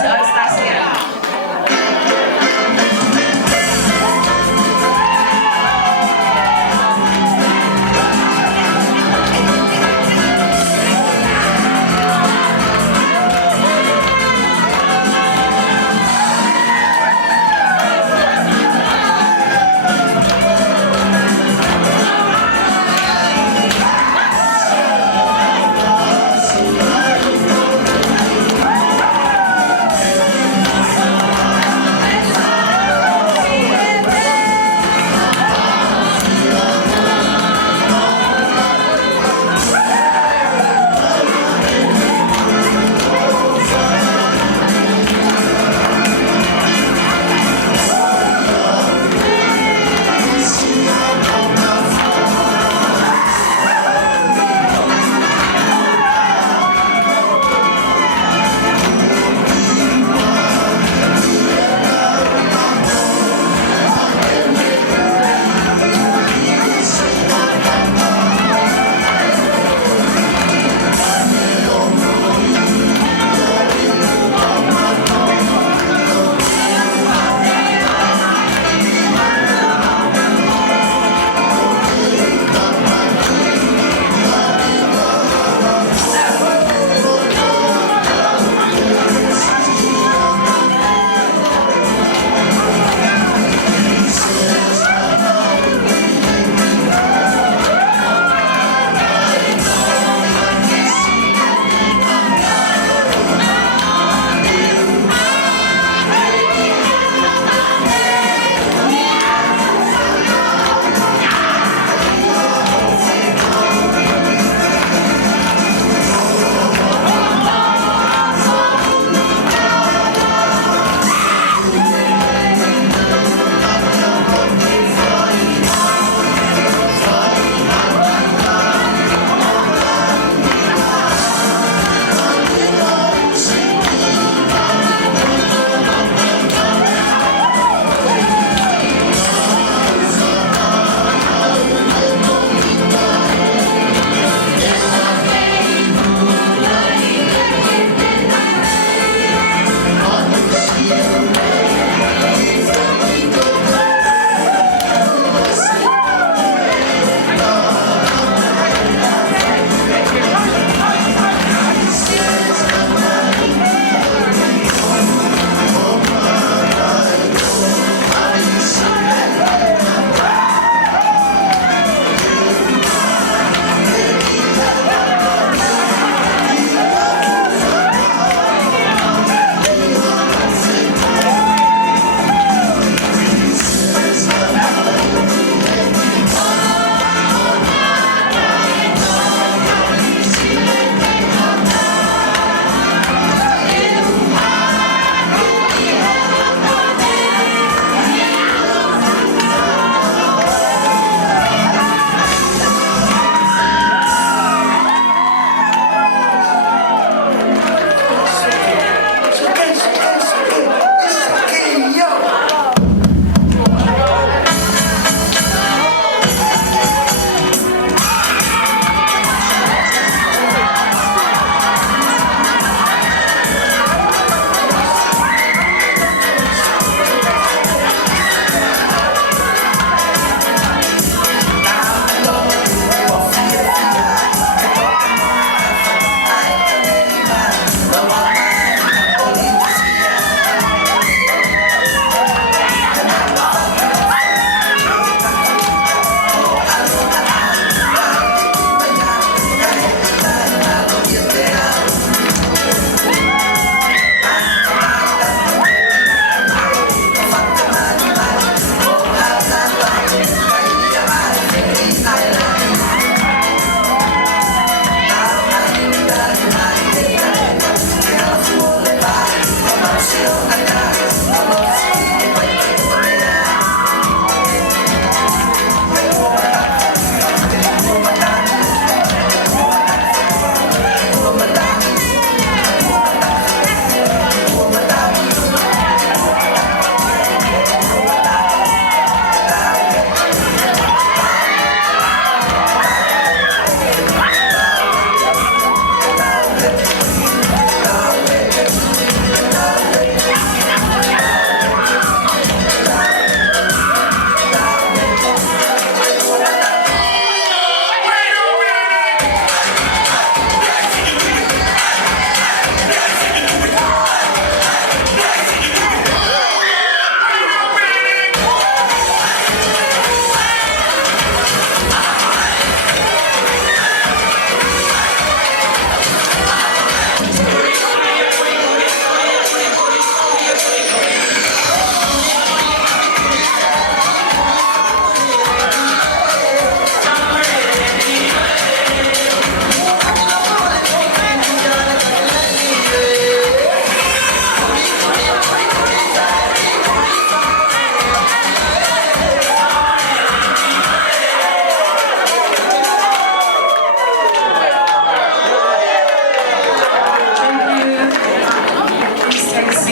si All Stars yan.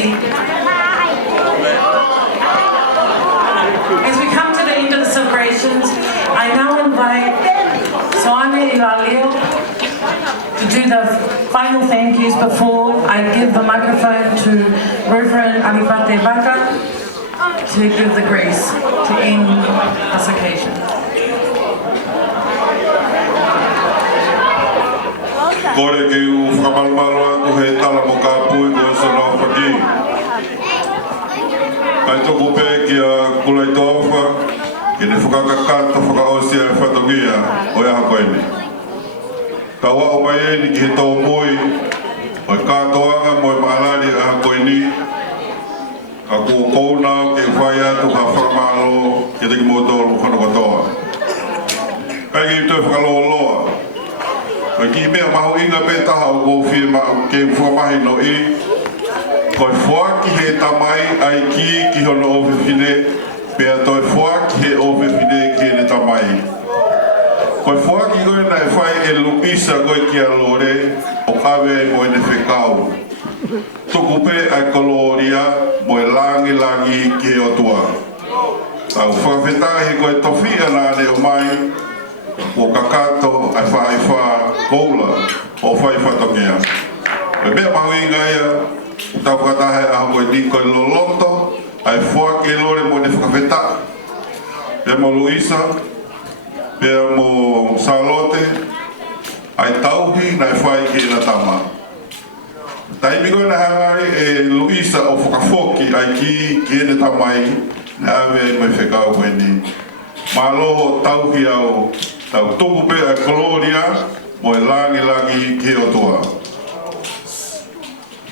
seat. As we come to the end of the celebrations, I now invite Soane Ilalio to do the final thank yous before I give the microphone to Reverend Alipate Baka to give the grace to end this occasion. Kore ke u whakamalumalo aku he tala mo ka pui ko sa nao paki. Kai toko pe ki a kulai tofa, ki ne whakakakata whakaosi a whatongia o ia koeni. Ka wao mai e ni ki he tau mui, o i kātoanga mo i maalari a koeni, ka kua kounao ke whai atu ka whakamalo ki te ki motoro whanokatoa. Kai ki toi whakaloloa, ki mea maho inga pe taha o ko whia ke whuamahi no i koi whuaki he tamai ai ki hono o whiwhine pea toi whuaki he o whiwhine ki ne tamai koi whuaki koe nai whai e lupisa koe ki a lore o kawe mo e ne whekau tuku pe ai koloria mo e langi ki he o tua au whawhetahi koe tofia nā ne o mai o kakato ai whai koula o whai whatongea. E mea mahu inga ia, tau whakatahe a koe ni koe loloto, ai whuake lore mo ne whakawheta. Pea mo Luisa, pea mo Salote, ai tauhi nai whai ki na tama. Taimi koe na hangari e Luisa o whakawhoki ai ki ene tamai, na awe ai mai whekau koe ni. Māloho tauhi au, tau tuku pe a Gloria, mo e langi ki o toa.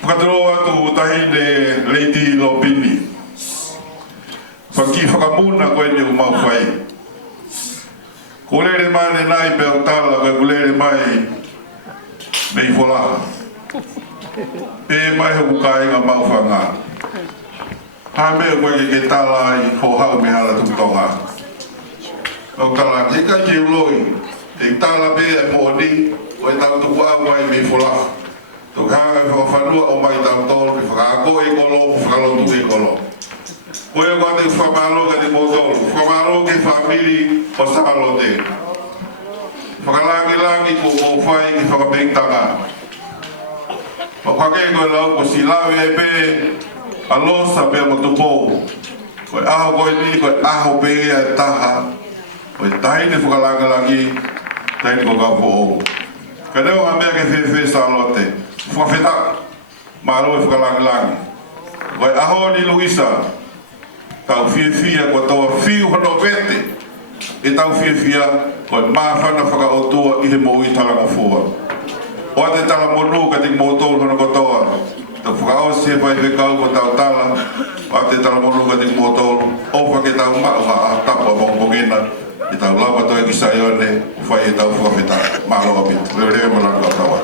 Whakatero atu tahi ne Lady Lopini. Whaki whakamuna koe ni o mau whai. Kulere mai ne nai pe au tala koe kulere mai mei wholaha. Pe mai ho kukainga mau whanga. Ha mea koe ke tala i ho hau me hala tukutonga. Au tala ni ka ki uloi. E tala be e mo'oni o e tau tuku au mai me wholaha. Tuk hanga e whakawhanua o mai tau tolu ki whakaako e kolo o whakalotu e kolo. Koe o kate whamalo ka te motolu, whamalo ke whamiri o Salote. Whakalangi ko o whai ki whakapeitanga. O kake koe lau ko silawe e pe alosa pe mo tupo. Koe aho koe ni, koe aho pe e taha. Koe taine whakalangi taini ko kau po'o. Ka leo a mea ke whewhe Salote. Whawheta, maro e whakalangi. Koe aho ni Luisa, tau whiawhia ko taua whiu hano vete. E tau whiawhia, koe mawhana whakaotua i he mou i talanga fua. O te tala monu ka te motol hano kotoa. Tau whakaosi e whai whekau ko tau tala. O te tala monu ka te motol. O whake tau mao ha a tapa mongpongena. I tau lapa toi ki saione, whai e tau whawheta, mahalo apit. Leo malangu a tawa.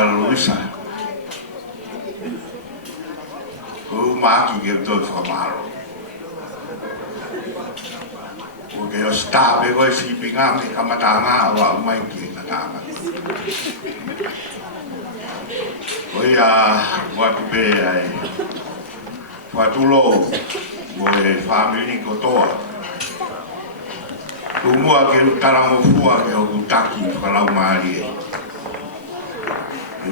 Luisa. O maki ke tot whakamaro. O ke o stape koe si pinga me kamatanga awa umai ki na tanga. O ia watu pe ai watulo mo e family kotoa. Umua ke taramo fua ke o kutaki whalau maari e.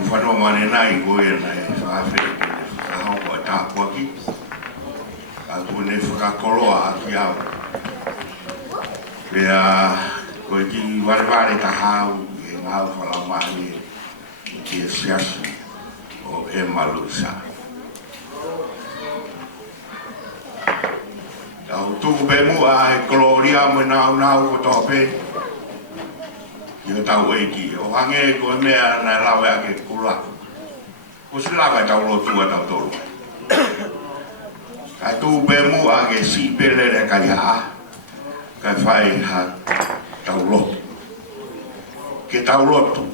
Whanua mane nai koe nai whawhere whakahau a tāpua ki. A kone whakakoloa a ki au. Pea koe ki wareware ka hau e ngau whalau maari e ki e siasu o e malusa. Au tu pe mu a gloria mo na ko to pe. Yo tau e ki o hange ko mea na lawa ke kula. Ko sila ka tau lo tu tau tolu. Ka tu pe mu a ke si pele le ka ya. Ka fai ha tau lo. Ke tau lo tu.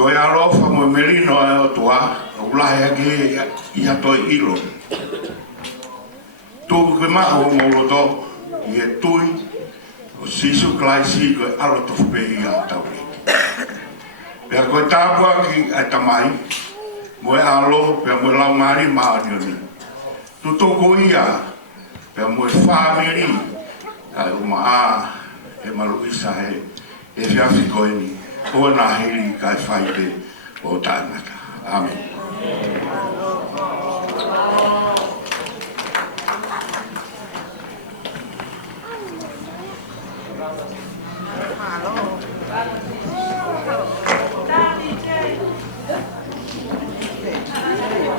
Ko ia lofa mo merino e o tua, o lahe ake ia toi ilo. Tūku ke maho mo roto, i e tui, o sisu klaisi ko e alo tofu pehi a tau e. Pea koe tāpua ki ai tamai, mo e alo, pea mo e lau mari maa nioni. Tutoko ia, pea mo e whamiri, ai o maa, e malu isa e whiawhi koe ni. Ko na hiri kai whaite o tāngata. Amen. Hello.